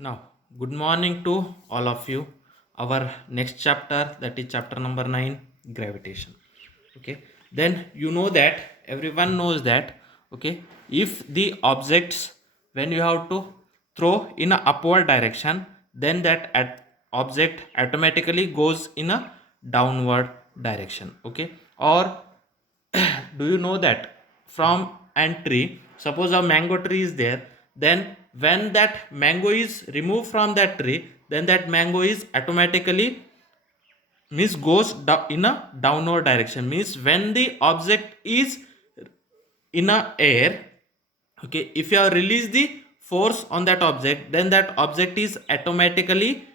Now, good morning to all of you. Our next chapter, that is chapter number 9, gravitation. Okay, then you know that everyone knows that. Okay, if the objects, when you have to throw in a upward direction, then object automatically goes in a downward direction. Okay, or do you know that from an tree, suppose a mango tree is there, then when that mango is removed from that tree, then that mango is automatically means goes in a downward direction. Means when the object is in a air, okay, if you have released the force on that object, then that object is automatically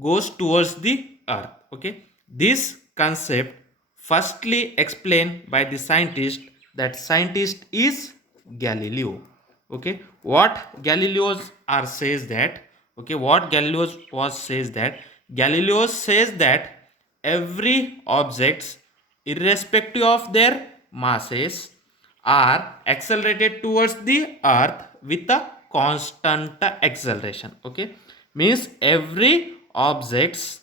goes towards the earth. Okay, this concept firstly explained by the scientist, that scientist is Galileo. Okay, what Galileo's are says that, okay, what Galileo was says that, Galileo says that every objects, irrespective of their masses, are accelerated towards the earth with a constant acceleration. Okay, means every objects,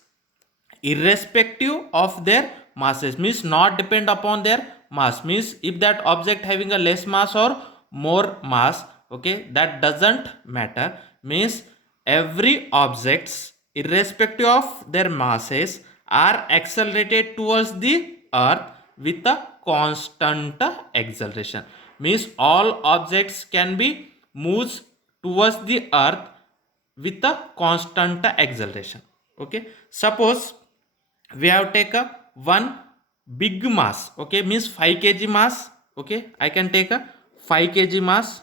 irrespective of their masses, means not depend upon their mass, means if that object having a less mass or more mass, okay, that doesn't matter. Means every objects, irrespective of their masses, are accelerated towards the earth with a constant acceleration. Means all objects can be moved towards the earth with a constant acceleration. Okay, suppose we have take a one big mass, okay, means 5 kg mass. Okay, I can take a 5 kg mass.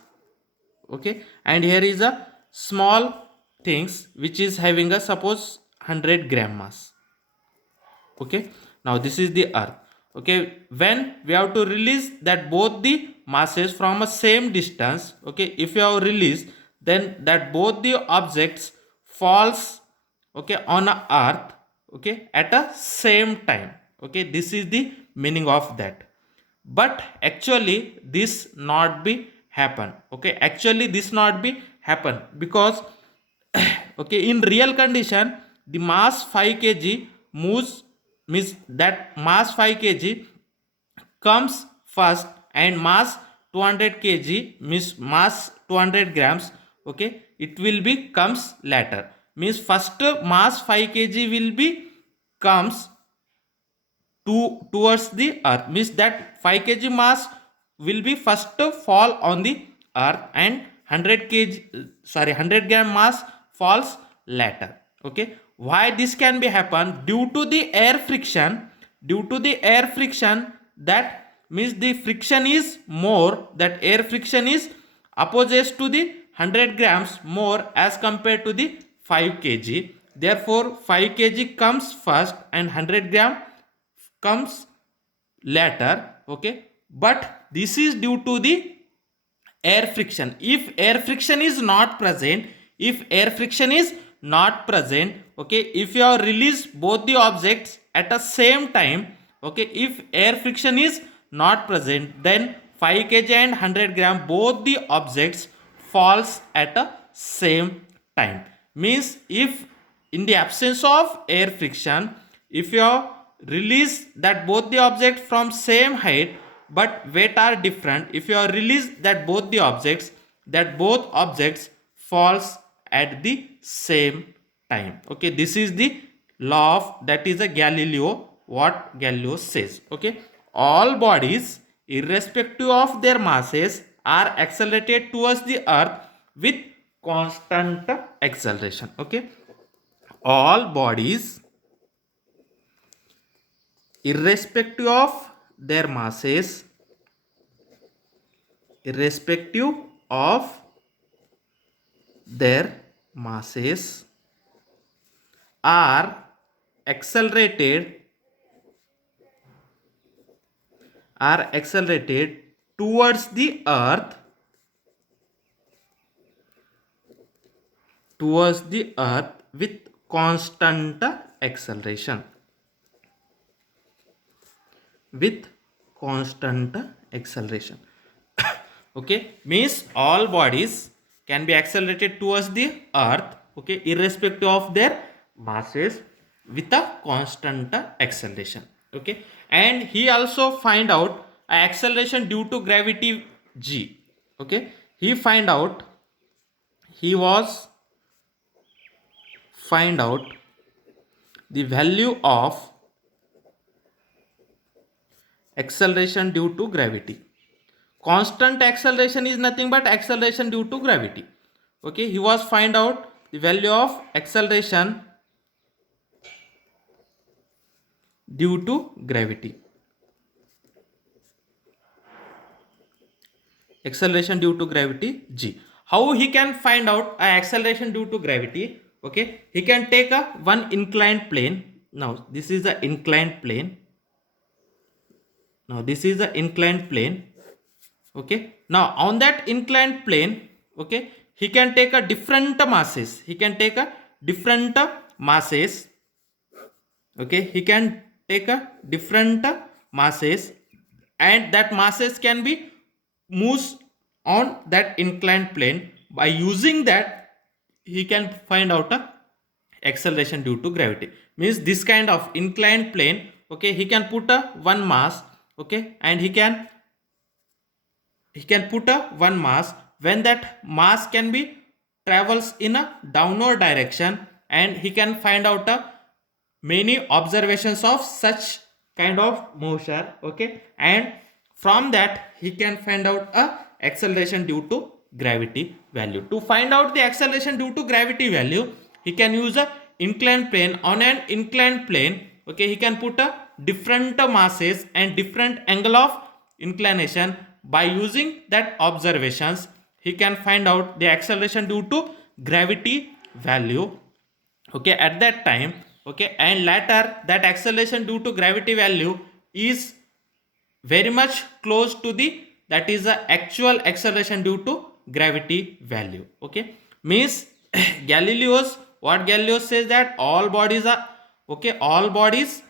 Okay, and here is a small things which is having a suppose 100 gram mass. Okay, now this is the earth. Okay, when we have to release that both the masses from a same distance, okay, if you have released, then that both the objects falls, okay, on a earth, okay, at a same time. Okay, this is the meaning of that. But actually this not be happen. Okay, actually this not be happen because okay, in real condition the mass 5 kg moves, means that mass 5 kg comes first, and mass 200 kg, means mass 200 grams, okay, it will be comes later. Means first mass 5 kg will be comes towards the earth, means that 5 kg mass will be first to fall on the earth, and 100 gram mass falls later. Okay, why this can be happen? Due to the air friction. Due to the air friction, that means the friction is more, that air friction is opposite to the 100 grams more as compared to the 5 kg. Therefore 5 kg comes first and 100 gram comes later. Okay, but this is due to the air friction. If air friction is not present, if air friction is not present, okay, if you have released both the objects at the same time, okay, if air friction is not present, then 5 kg and 100 gram both the objects falls at a same time. Means if in the absence of air friction, if you release that both the objects from same height but weight are different, if you are released that both the objects, that both objects falls at the same time. Okay, this is the law of, that is a Galileo, what Galileo says. Okay, all bodies irrespective of their masses are accelerated towards the earth with constant acceleration. Okay, all bodies irrespective of their masses, irrespective of their masses, are accelerated, are accelerated towards the earth, towards the earth with constant acceleration, with constant acceleration. Okay, means all bodies can be accelerated towards the earth, okay, irrespective of their masses with a constant acceleration. Okay, and he also find out a acceleration due to gravity g. Okay, he find out he was find out the value of acceleration due to gravity. Constant acceleration is nothing but acceleration due to gravity. Okay, he was find out the value of acceleration due to gravity. Acceleration due to gravity g. How he can find out a acceleration due to gravity? Okay, he can take a one inclined plane. Now this is the inclined plane. Now this is the inclined plane. Okay, now on that inclined plane, okay, he can take a different masses. He can take a different masses. Okay, he can take a different masses, and that masses can be moves on that inclined plane. By using that, he can find out a acceleration due to gravity. Means this kind of inclined plane, okay, he can put a one mass, okay, and he can put a one mass. When that mass can be travels in a downward direction, and he can find out a many observations of such kind of motion. Okay, and from that he can find out a acceleration due to gravity value. To find out the acceleration due to gravity value, he can use a inclined plane. On an inclined plane, okay, he can put a different masses and different angle of inclination. By using that observations, he can find out the acceleration due to gravity value. Okay, at that time. Okay, and later that acceleration due to gravity value is very much close to the that is the actual acceleration due to gravity value. Okay, means Galileo says that all bodies are, okay, all bodies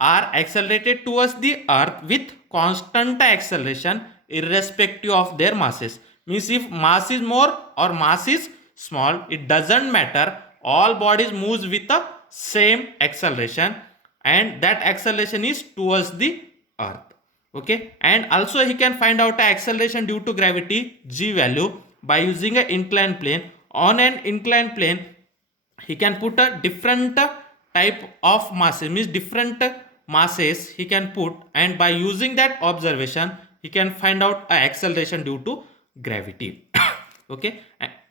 are accelerated towards the earth with constant acceleration irrespective of their masses. Means if mass is more or mass is small, it doesn't matter, all bodies moves with the same acceleration, and that acceleration is towards the earth. Okay, and also he can find out the acceleration due to gravity g value by using an inclined plane. On an inclined plane, he can put a different type of masses, means different masses he can put, and by using that observation he can find out a acceleration due to gravity. Okay,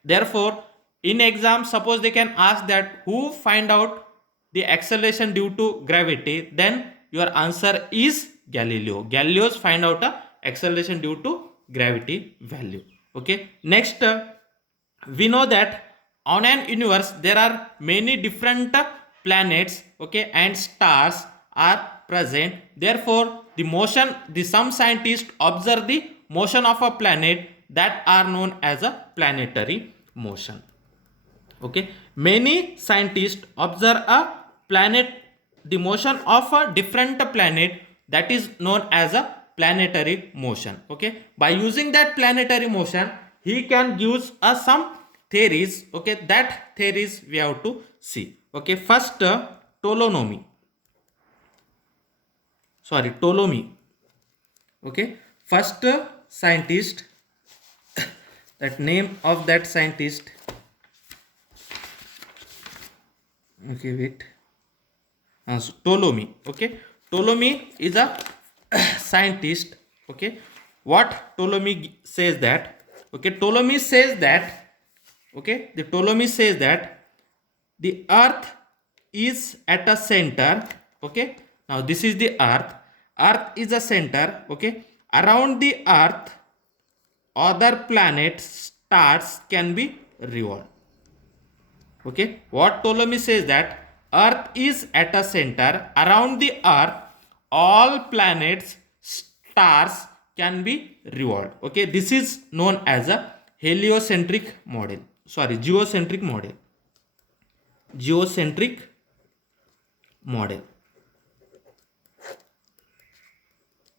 therefore in exam, suppose they can ask that who find out the acceleration due to gravity, then your answer is Galileo's find out a acceleration due to gravity value. Okay, next we know that on an universe there are many different planets, okay, and stars are present. Therefore some scientists observe the motion of a planet that are known as a planetary motion. Okay, many scientists observe a planet, the motion of a different planet, that is known as a planetary motion. Okay, by using that planetary motion, he can use us some theories. Okay, that theories we have to see. Okay, first Ptolemy. Okay, first scientist, that name of that scientist, okay, wait, so Ptolemy. Okay, Ptolemy is a scientist. Okay, what Ptolemy says that, okay, Ptolemy says that, okay, the Ptolemy says that the earth is at a center. Okay, now this is the earth is a center. Okay, around the earth other planets, stars can be revolved. Okay, what Ptolemy says that earth is at a center, around the earth all planets, stars can be revolved. Okay, this is known as a geocentric model.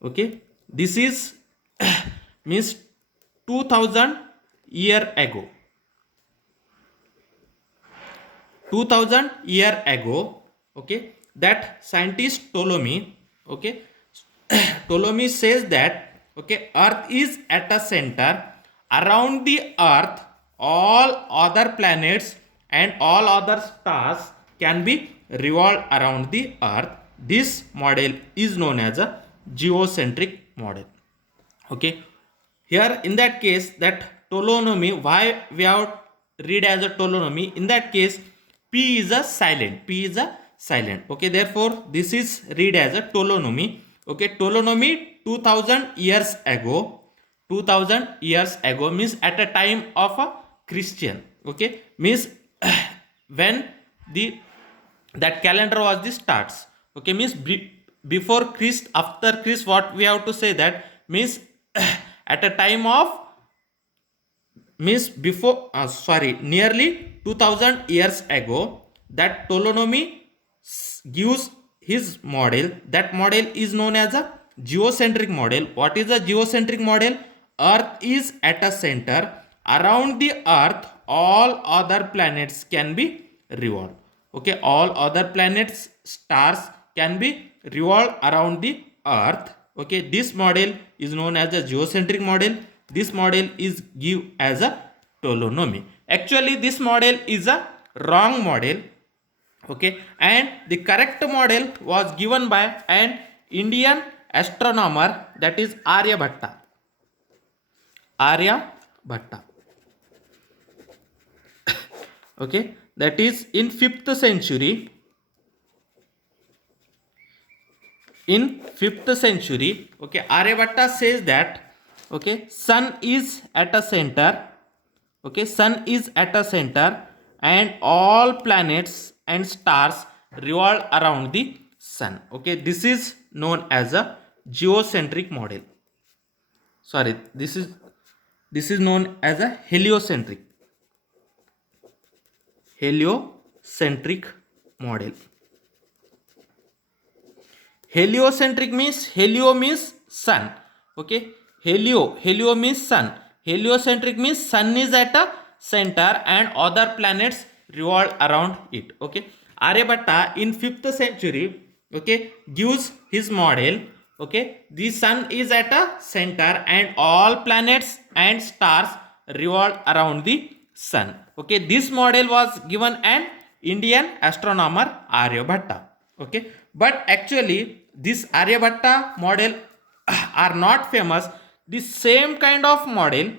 Okay, this is means 2000 year ago. 2000 year ago, okay, that scientist Ptolemy, okay, Ptolemy says that, okay, earth is at a center. Around the earth all other planets and all other stars can be revolved around the earth. This model is known as a geocentric model. Okay, here in that case, that Ptolemy, why we have read as a Ptolemy, in that case p is a silent, okay, therefore this is read as a Ptolemy. Okay, Ptolemy 2000 years ago, 2000 years ago means at a time of a Christian, okay, means when the that calendar was the starts, okay, means before Christ, after Christ, what we have to say, that means at a time of, means before, sorry, nearly 2000 years ago, that Ptolemy gives his model. That model is known as a geocentric model. What is a geocentric model? Earth is at a center. Around the earth all other planets can be revolved. Okay, all other planets, stars can be revolved around the earth. Okay, this model is known as a geocentric model. This model is give as a Ptolemy. Actually this model is a wrong model. Okay, and the correct model was given by an Indian astronomer, that is Aryabhatta. Okay, that is in 5th century. In 5th century, okay, Aryabhatta says that, okay, sun is at a center. Okay, sun is at a center and all planets and stars revolve around the sun. Okay, this is known as a geocentric model. Sorry, this is known as a heliocentric model. Heliocentric means, helio means sun. Okay, helio means sun. Heliocentric means sun is at a center and other planets revolve around it. Okay, Aryabhatta in 5th century, okay, gives his model. Okay, the sun is at a center and all planets and stars revolve around the sun. Okay, this model was given an Indian astronomer Aryabhatta. Okay, but actually this Aryabhatta model are not famous. The same kind of model,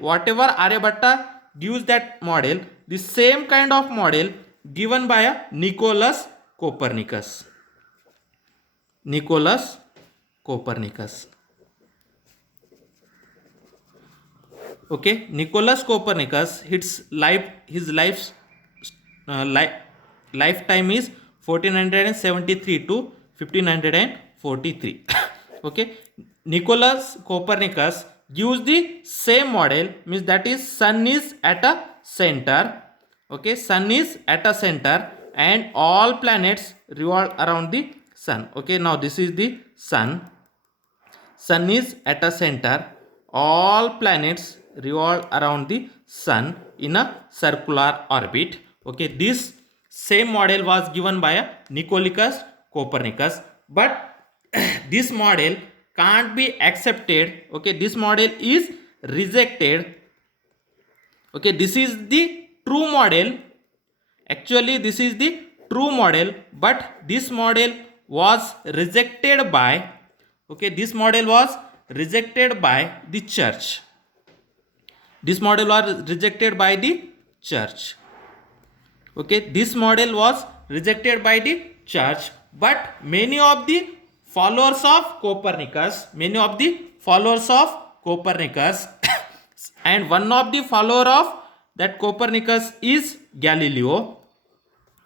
whatever Aryabhatta gives that model, the same kind of model given by a Nicholas Copernicus. Okay, Nicholas Copernicus, his lifetime is 1473 to 1543. Okay, Nicholas Copernicus gives the same model, means that is sun is at a center. Okay, sun is at a center and all planets revolve around the sun. Okay, now this is the sun. Sun is at a center, all planets revolve around the sun in a circular orbit. Okay, this same model was given by a Nicholas Copernicus, but this model can't be accepted. Okay, this model is rejected. Okay, this is the true model. Actually this is the true model, but this model was rejected by, okay, this model was rejected by the church. This model was rejected by the church. Okay, this model was rejected by the church, but many of the followers of Copernicus, and one of the follower of that Copernicus is Galileo.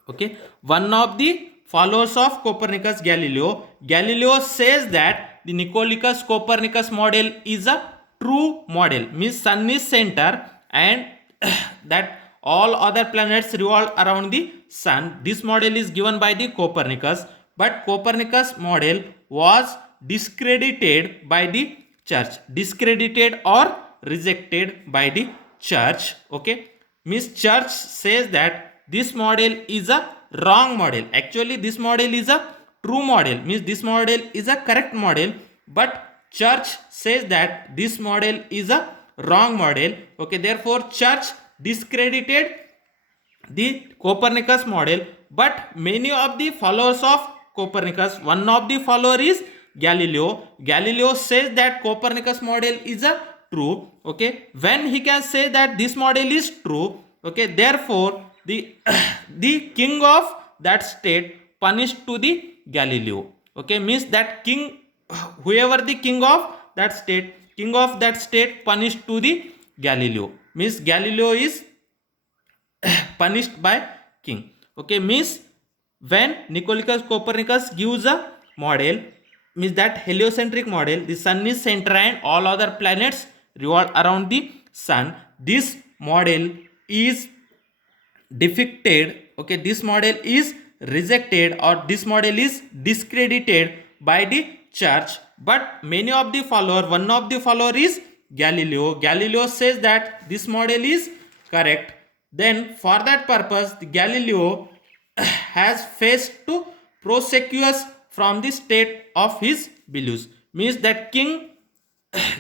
Okay, one of the followers of Copernicus, Galileo says that the Nicholas Copernicus model is a true model, means sun is center and that all other planets revolve around the sun. This model is given by the Copernicus, but Copernicus model was discredited by the church, discredited or rejected by the church. Okay, Means church says that this model is a wrong model. Actually, this model is a true model. Means this model is a correct model, but church says that this model is a wrong model. Okay, therefore church discredited the Copernicus model, but many of the followers of Copernicus, one of the follower is Galileo. Galileo says that Copernicus model is a true. Okay, when he can say that this model is true, okay, therefore the the king of that state punished to the Galileo. Okay, means that king, whoever the king of that state punished to the Galileo. Means Galileo is punished by king. Okay, means when Nicolas Copernicus gives a model, means that heliocentric model, the sun is center and all other planets revolve around the sun. This model is defected. Okay, this model is rejected or this model is discredited by the church, but many of the follower, one of the follower is Galileo says that this model is correct. Then for that purpose the Galileo has faced to prosecute from the state of his beliefs. Means that king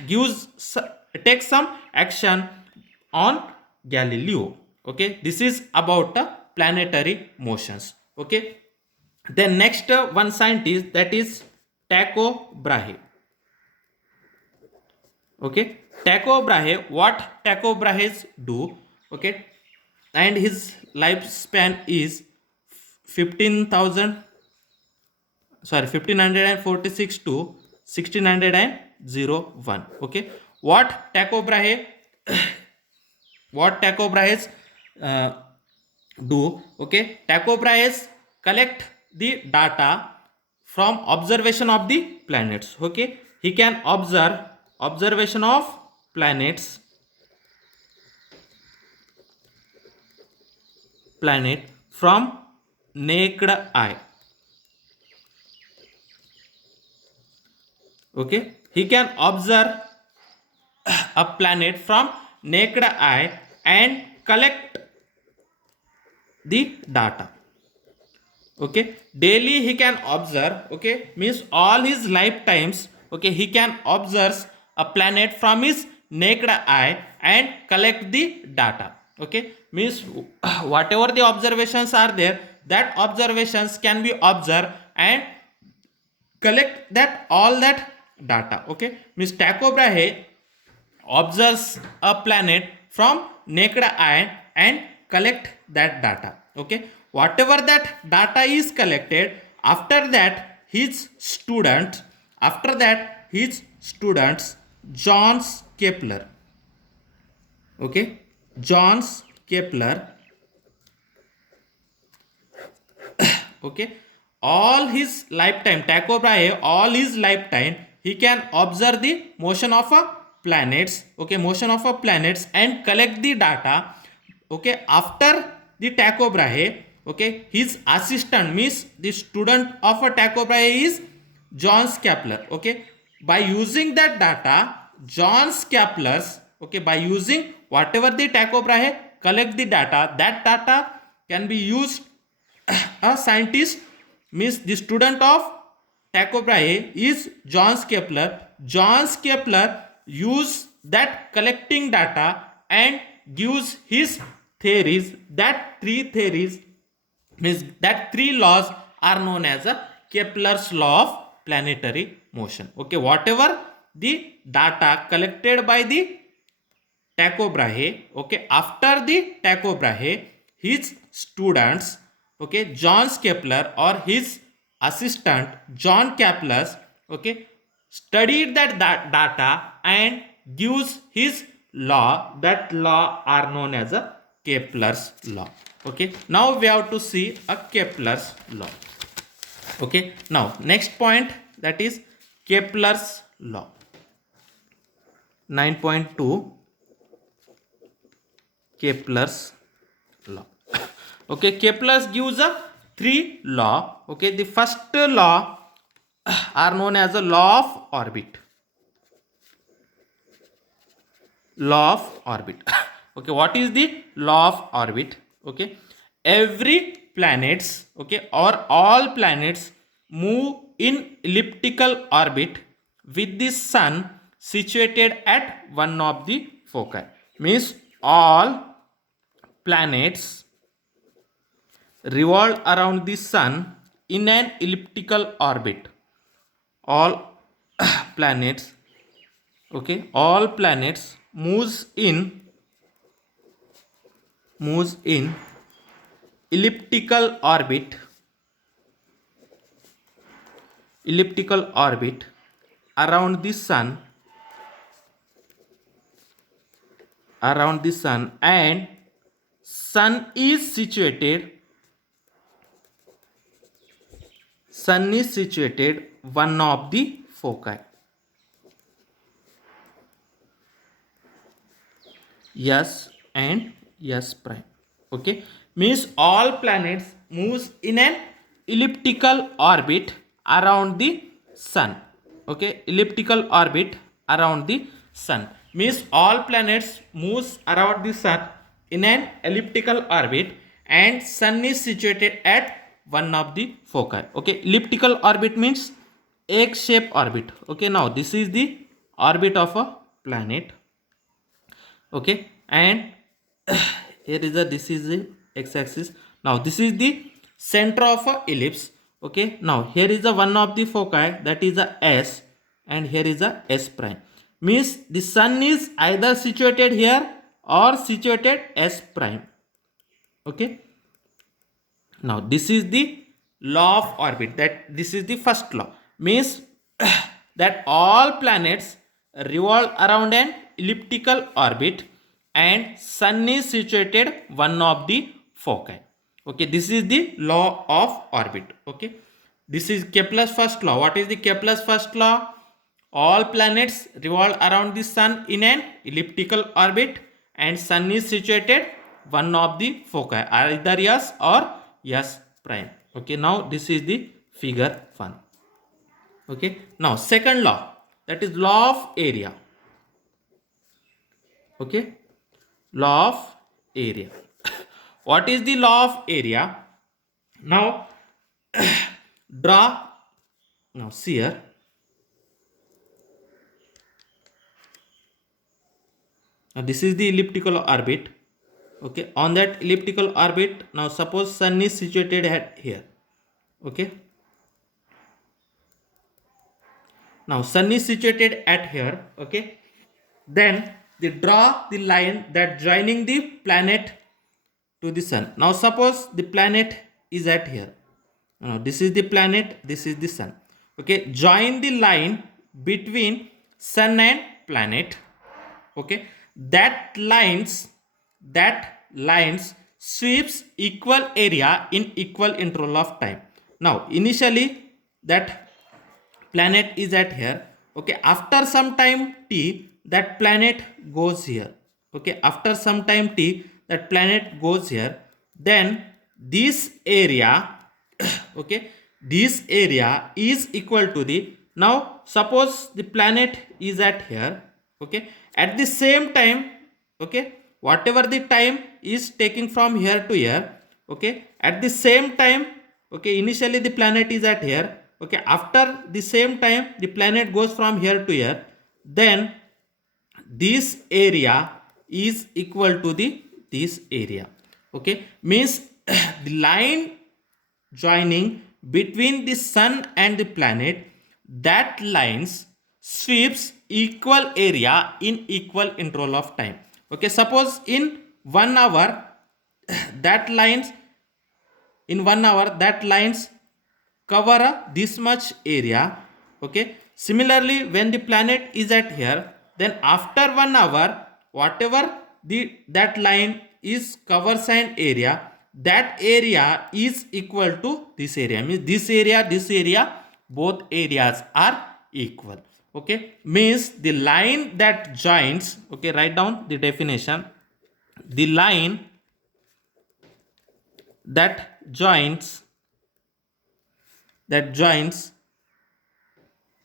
gives takes some action on Galileo. Okay, this is about planetary motions. Okay, then next one scientist, that is Tycho Brahe. Okay, Tycho Brahe, what Tycho Brahe do? Okay, and his lifespan is 1546 to 1601. Okay, what Tycho Brahe uh, do? Okay, Tycho Brahe collect the data from observation of the planets. Okay, he can observe observation of planets, planet from naked eye. Okay, he can observe a planet from naked eye and collect the data. Okay, daily he can observe. Okay, means all his lifetimes. Okay, he can observe a planet from his naked eye and collect the data. Okay, means whatever the observations are there, that observations can be observed and collect that all that data. Okay, means Tycho Brahe observes a planet from naked eye and collect that data. Okay, whatever that data is collected, after that his students Johannes Kepler. Okay, Johannes Kepler. Okay, all his lifetime, Tycho Brahe, all his lifetime he can observe the motion of a planets. Okay, motion of a planets and collect the data. Okay, after the Tycho Brahe, okay, his assistant, means the student of a Tycho Brahe is Johannes Kepler. Okay, by using that data, Johannes Kepler's, okay, by using whatever the Tycho Brahe collect the data, that data can be used. A scientist, means the student of Tycho Brahe is Johannes Kepler. Johannes Kepler use that collecting data and gives his theories. That three theories, means that three laws are known as a Kepler's law of planetary motion. Okay, whatever the data collected by the Tycho Brahe, okay, after the Tycho Brahe, his students, okay, Johannes Kepler or his assistant John Kepler, okay, studied that data and gives his law. That law are known as a Kepler's law. Okay, now we have to see a Kepler's law. Okay, now next point, that is Kepler's law. 9.2 Kepler's law. Okay, Kepler's gives a three law. Okay, the first law are known as the law of orbit. Law of orbit. Okay, what is the law of orbit? Okay, every planets, okay, or all planets move in elliptical orbit with the sun situated at one of the foci. Means all planets revolve around the sun in an elliptical orbit. All planets, okay, all planets moves in elliptical orbit, elliptical orbit around the sun, around the sun, and sun is situated one of the foci. S and S prime. Okay, means all planets moves in an elliptical orbit around the sun. Okay, elliptical orbit around the sun means all planets moves around the sun in an elliptical orbit, and sun is situated at one of the foci. Okay, elliptical orbit means egg shaped orbit. Okay, now this is the orbit of a planet. Okay, and here is the, this is the x-axis. Now this is the center of a ellipse. Okay, now here is the one of the foci, that is a S, and here is a S prime. Means the sun is either situated here or situated S prime. Okay, now this is the law of orbit, that this is the first law. Means that all planets revolve around an elliptical orbit and sun is situated one of the foci. Okay, this is the law of orbit. Okay, this is Kepler's first law. What is the Kepler's first law? All planets revolve around the sun in an elliptical orbit and sun is situated one of the foci, either S or S prime. Okay, now this is the figure 1. Okay, now second law, that is law of area. Okay, law of area. What is the law of area? Now draw, now see here. Now this is the elliptical orbit. Okay, on that elliptical orbit, now suppose sun is situated at here. Okay, now sun is situated at here. Okay, then they draw the line that joining the planet to the sun. Now suppose the planet is at here. Now this is the planet, this is the sun. Okay, join the line between sun and planet. Okay, that lines sweeps equal area in equal interval of time. Now initially that planet is at here. Okay, after some time t, that planet goes here. Okay, after some time t, that planet goes here. Then this area okay, this area is equal to the, now suppose the planet is at here. Okay, at the same time, okay, whatever the time is taking from here to here. Okay, at the same time, okay, initially the planet is at here. Okay, after the same time the planet goes from here to here, then this area is equal to the this area. Okay, means the line joining between the sun and the planet, that lines sweeps equal area in equal interval of time. Okay, suppose in 1 hour that lines, in 1 hour that lines cover this much area. Okay, similarly when the planet is at here, then after 1 hour whatever the that line is covers an area, that area is equal to this area. Means this area, both areas are equal. Okay, means the line that joins, okay, write down the definition. The line that joins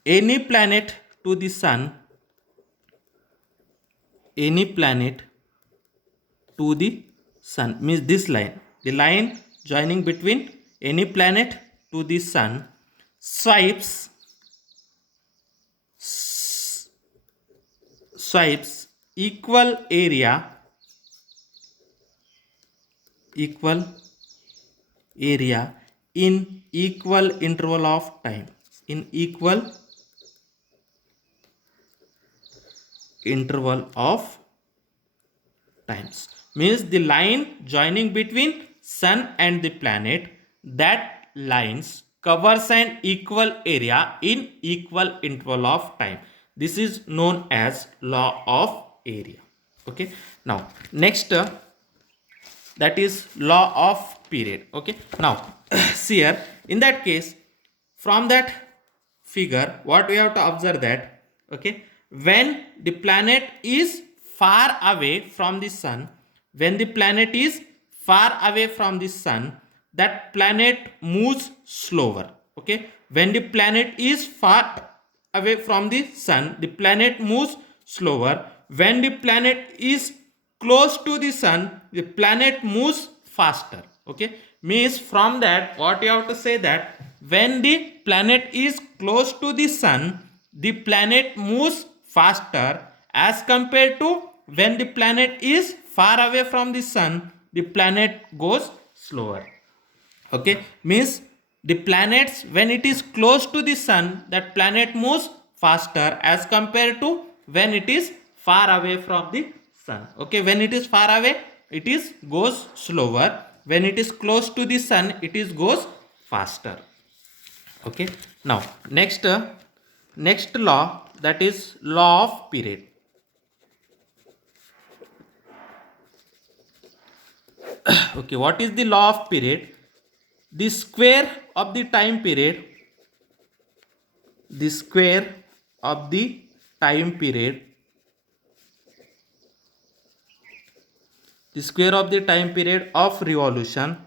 any planet to the sun, any planet to the sun, means this line, the line joining between any planet to the sun, swipes equal area in equal interval of time, in equal interval of times, means the line joining between sun and the planet, that lines covers an equal area in equal interval of time. This is known as law of area. Okay, now next that is law of period. Okay, now see here, in that case, from that figure what we have to observe that, okay, when the planet is far away from the sun, when the planet is far away from the sun, that planet moves slower. Okay, when the planet is far away from the sun, the planet moves slower. When the planet is close to the sun, the planet moves faster. Okay, means from that what you have to say, that when the planet is close to the sun, the planet moves faster as compared to when the planet is far away from the sun, the planet goes slower. Okay, means the planets, when it is close to the sun, that planet moves faster as compared to when it is far away from the sun. Okay, when it is far away, it is goes slower. When it is close to the sun, it is goes faster. Okay, now next law, that is law of period. Okay, what is the law of period? The square of the time period, the square of the time period, the square of the time period of revolution,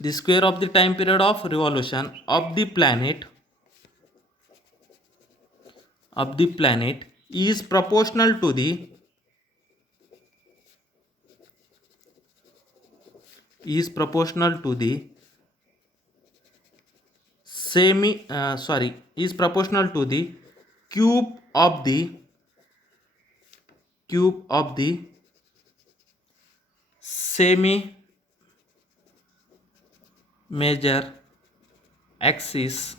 the square of the time period of revolution of the planet is proportional to the is proportional to the cube of the semi major axis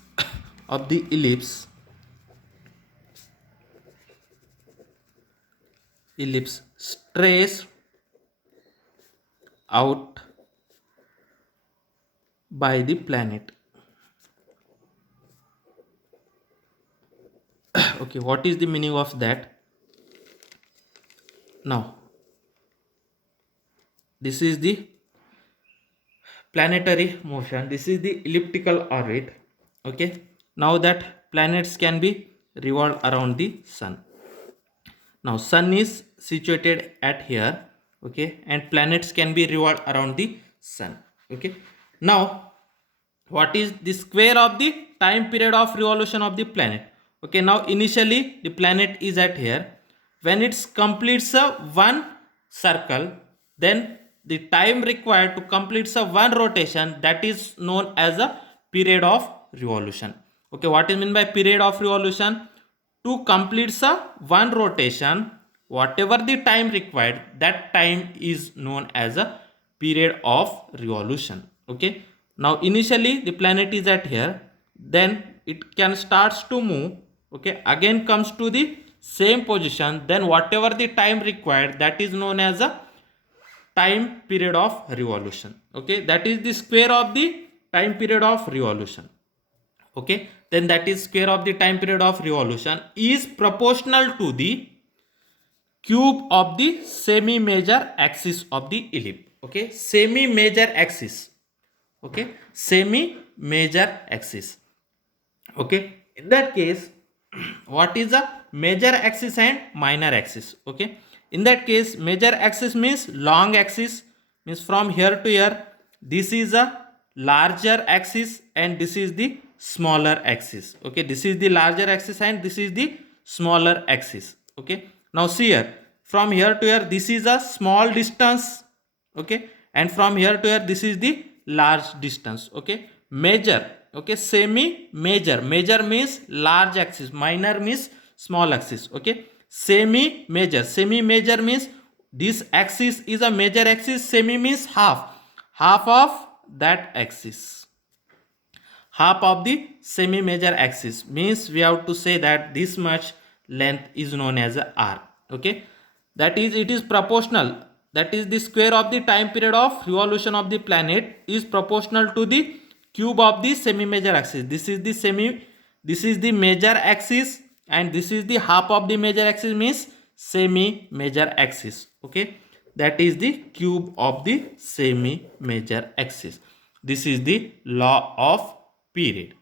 of the ellipse traced out by the planet. Okay, what is the meaning of that? Now this is the planetary motion, this is the elliptical orbit. Okay, now that planets can be revolved around the sun. Now sun is situated at here. Okay, and planets can be revolved around the sun. Okay, now what is the square of the time period of revolution of the planet? Okay, now initially the planet is at here. When it completes a one circle, then the time required to complete a one rotation, that is known as a period of revolution. Okay, what is meant by period of revolution? To complete a one rotation, whatever the time required, that time is known as a period of revolution. Okay, now initially the planet is at here, then it can starts to move. Okay, again comes to the same position, then whatever the time required, that is known as a time period of revolution. Okay, that is the square of the time period of revolution. Okay, then that is square of the time period of revolution is proportional to the cube of the semi major axis of the ellipse. Okay, semi major axis. Okay, semi major axis. Okay, in that case, what is a major axis and minor axis? Okay, in that case, major axis means long axis, means from here to here. This is a larger axis and this is the smaller axis. Okay, this is the larger axis and this is the smaller axis. Okay, Now see here, from here to here, this is a small distance, okay, and from here to here, this is the large distance, okay. Major, okay, semi major. Major means large axis, minor means small axis, okay. Semi major. Semi major means this axis is a major axis. Semi means half of that axis. Half of the semi major axis means we have to say that this much length is known as a r, okay. That is, it is proportional, that is the square of the time period of revolution of the planet is proportional to the cube of the semi major axis. This is the major axis, and this is the half of the major axis means semi major axis, okay. That is the cube of the semi major axis. This is the law of period.